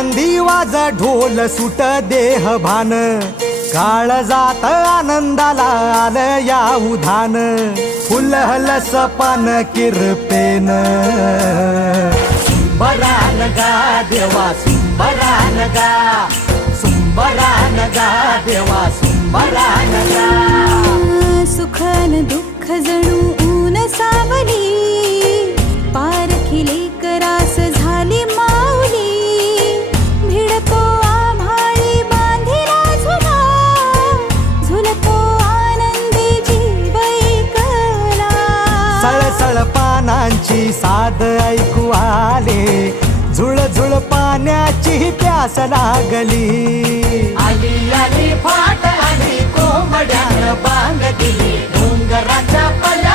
आनंदी वाज ढोल सुट देह भान, काळ जात आनंदाला आलं या उधान, फुलहल सपान किरपेन. सुंबरान गा देवा सुंबरान गा, सुंबरान गा देवा सुंबरान गा. सुखन दुःख जणू ऊन सावली, पारखिले करास झाली माऊली. भिडतो आभाळी बांधिला झुला, झुलतो आनंदी जीव ऐकला. सळसळ पानांची साद ऐकू आले, झुळझुळ पाण्याची प्यास लागली. आली आली फाट आली कोंबड्यानं बांग दिली, डोंगराच्या पल्ल्या